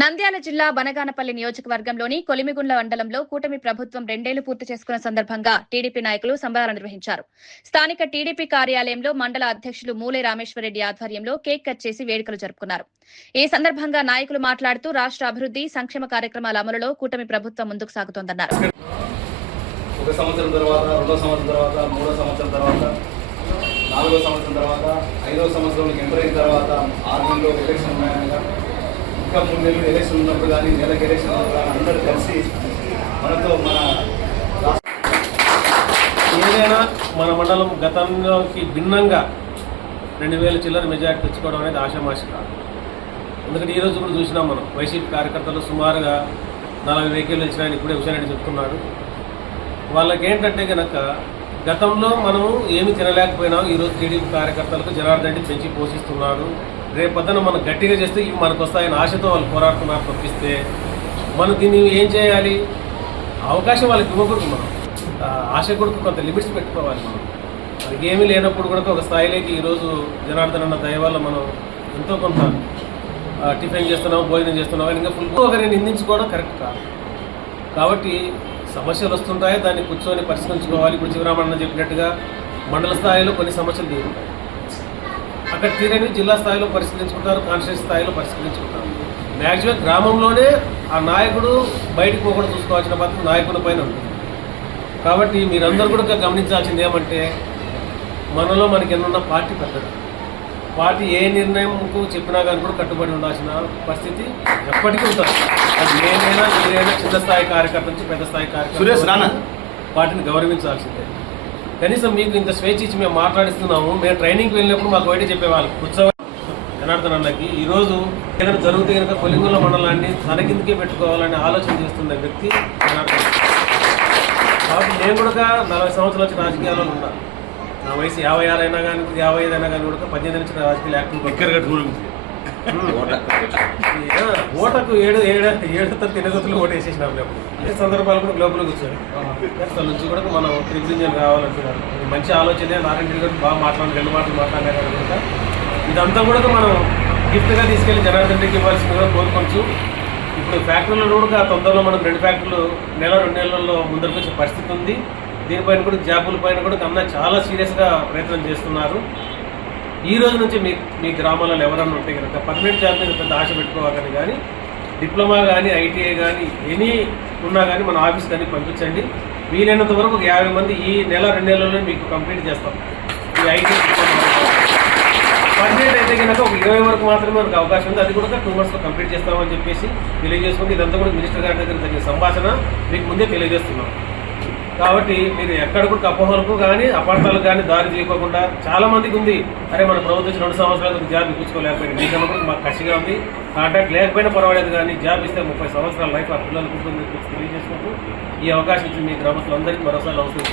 నంద్యాల జిల్లా బనగానపల్లి నియోజకవర్గంలోని కొలిమిగుండ్ల మండలంలో కూటమి ప్రభుత్వం 2 ఏళ్లు పూర్తి చేసుకున్న సందర్భంగా టీడీపీ నాయకులు సంబరాలు నిర్వహించారు. స్థానిక టీడీపీ కార్యాలయంలో మండల అధ్యక్షులు మూలే రామేశ్వరరెడ్డి ఆధ్వర్యంలో కేక్ కట్ చేసి వేడుకలు జరుపుకున్నారు. ఈ సందర్భంగా నాయకులు మాట్లాడుతూ రాష్ట్ర అభివృద్ధి, సంక్షేమ కార్యక్రమాల అమలులో కూటమి ప్రభుత్వం ముందుకు సాగుతోందన్నారు. ఒక సంవత్సరం తర్వాత, రెండో సంవత్సరం తర్వాత, మూడో సంవత్సరం తర్వాత, నాలుగో సంవత్సరం తర్వాత, ఐదో సంవత్సరంలోకి ఎంటర్ అయిన తర్వాత 6 నెలలు ఎలక్షన్ ఉన్నాయనగా ఇంకా 3 నెలలు ఎలక్షన్ ఉన్నప్పుడు కానీ నెలకు ఎలక్షన్ ఉన్నప్పుడు కానీ అందరూ కలిసి మనతో ఏదైనా మన మండలం గతంలోకి భిన్నంగా 2000 చిల్లర మెజార్టీ తెచ్చుకోవడం అనేది ఆషామాషి కాదు. ఎందుకంటే ఈరోజు కూడా చూసినాం మనం వైసీపీ కార్యకర్తలు సుమారుగా 40 వెహికల్ వచ్చినాయని ఇప్పుడే హుసేన్ చెప్తున్నాడు. వాళ్ళకి ఏంటంటే కనుక గతంలో మనము ఏమి తినలేకపోయినాం, ఈరోజు టీడీపీ కార్యకర్తలకు జనార్దన్ రెడ్డి పెంచి పోషిస్తున్నాడు. రేపొద్దున మనం గట్టిగా చేస్తే ఇవి మనకు వస్తాయని ఆశతో వాళ్ళు పోరాడుతున్నారు తప్పిస్తే మనం దీన్ని ఏం చేయాలి? అవకాశం వాళ్ళకి ఇవ్వకూడదు. మనం ఆశ కూడా కొంత లిమిట్స్ పెట్టుకోవాలి. మనం మనకి ఏమీ లేనప్పుడు కూడా ఒక స్థాయిలోకి ఈరోజు జనార్దన్ అన్న దయ వల్ల మనం ఎంతో కొంత టిఫిన్ చేస్తున్నాం, భోజనం చేస్తున్నాం, ఇంకా ఫుల్ ఒకరిని నిందించుకోవడం కరెక్ట్ కాదు. కాబట్టి సమస్యలు వస్తుంటాయి, దాన్ని కూర్చొని పరిష్కరించుకోవాలి. ఇప్పుడు శివరామన్న చెప్పినట్టుగా మండల స్థాయిలో కొన్ని సమస్యలు తీరుతాయి, అక్కడ తీరని జిల్లా స్థాయిలో పరిష్కరించుకుంటారు, కాన్స్టిట్యూన్సీ స్థాయిలో పరిష్కరించుకుంటారు. మ్యాక్సిమం గ్రామంలోనే ఆ నాయకుడు బయటకు పోకుండా చూసుకోవాల్సిన బాధ్యత నాయకుడి పైన ఉంటుంది. కాబట్టి మీరందరూ కూడా గమనించాల్సింది ఏమంటే మనలో మనకి ఎన్నున్న పార్టీ పెద్దది. పార్టీ ఏ నిర్ణయంకు చెప్పినా కానీ కూడా కట్టుబడి ఉండాల్సిన పరిస్థితి ఎప్పటికీ ఉంటుంది. అది ఏమైనా మీరైనా చిన్న స్థాయి కార్యకర్త నుంచి పెద్ద స్థాయి కార్యకర్త పార్టీని గౌరవించాల్సిందే. కనీసం మీకు ఇంత స్వేచ్ఛ ఇచ్చి మేము మాట్లాడిస్తున్నాము. మేము ట్రైనింగ్కి వెళ్ళినప్పుడు మాకు బయట చెప్పేవాళ్ళు ఉత్సవం జనార్దన్ అన్నకి ఈరోజు ఏదైనా జరిగితే కనుక కొలింగుల మండలాన్ని తన కిందకే పెట్టుకోవాలనే ఆలోచన చేస్తున్న వ్యక్తి జనార్దన్. కాబట్టి నేను కూడా 40 సంవత్సరాల నుంచి రాజకీయాల్లో ఉన్నాను. నా వయసు 56 అయినా కానీ 55 అయినా కానీ కూడా 18 నుంచి రాజకీయాలు యాక్టివ్. ఓటకు 7 తినగతులు ఓటు వేసేసినాం. అదే సందర్భాలు కూడా గ్లోబల్ కూర్చొని అసలు నుంచి కూడా మనం త్రిభుజం కావాలంటున్నారు. మంచి ఆలోచనే. నారాయణ రెడ్డి గారు బాగా మాట్లాడి 2 మాటలు మాట్లాడినా కనుక ఇదంతా కూడా మనం గిఫ్ట్గా తీసుకెళ్లి జనార్దన్ రెడ్డికి ఇవ్వాల్సిందిగా కోరుకోవచ్చు. ఇప్పుడు ఫ్యాక్టరీలో కూడా తొందరలో మనం 2 ఫ్యాక్టరీలు 1-2 నెలల్లో ముందరకు వచ్చే పరిస్థితి ఉంది. దీనిపైన కూడా జాబుల పైన కూడా కన్నా చాలా సీరియస్గా ప్రయత్నం చేస్తున్నారు. ఈ రోజు నుంచి మీ గ్రామాలలో ఎవరన్నా ఉంటే కనుక పర్మనెంట్ జాబ్ మీద పెద్ద ఆశ పెట్టుకోవాలని కానీ డిప్లొమా కానీ ఐటీఐ కానీ ఎనీ ఉన్నా కానీ మన ఆఫీస్ కానీ పంపించండి. వీలైనంత వరకు ఒక 50 మంది ఈ 1-2 నెలల్లో మీకు కంప్లీట్ చేస్తాం. ఈ ఐటీ పర్మనెంట్ అయితే కనుక ఒక 20 వరకు మాత్రమే మనకు అవకాశం ఉంది. అది కూడా 2 monthsలో కంప్లీట్ చేస్తామని చెప్పేసి తెలియజేసుకుంటే ఇదంతా కూడా మినిస్టర్ గారి దగ్గర జరిగిన సంభాషణ మీకు ముందే తెలియజేస్తున్నాం. కాబట్టి మీరు ఎక్కడ కూడా అపోహలకు కానీ అపార్థాలకు కానీ దారి తీయకోకుండా చాలా మందికి ఉంది, అరే మన ప్రభుత్వం 2 సంవత్సరాలకు జాబ్ ఇప్పించుకోలేకపోయింది. మీకన్నా కూడా మాకు కసిగా ఉంది, కాంటాక్ట్ లేకపోయినా పర్వాలేదు, కానీ జాబ్ ఇస్తే 30 సంవత్సరాల లైఫ్ ఆ పిల్లలకు ఉంటుంది తెలియజేసుకుంటూ ఈ అవకాశం ఇచ్చి మీ గ్రామస్తులందరికీ మరోసారి అవసరం.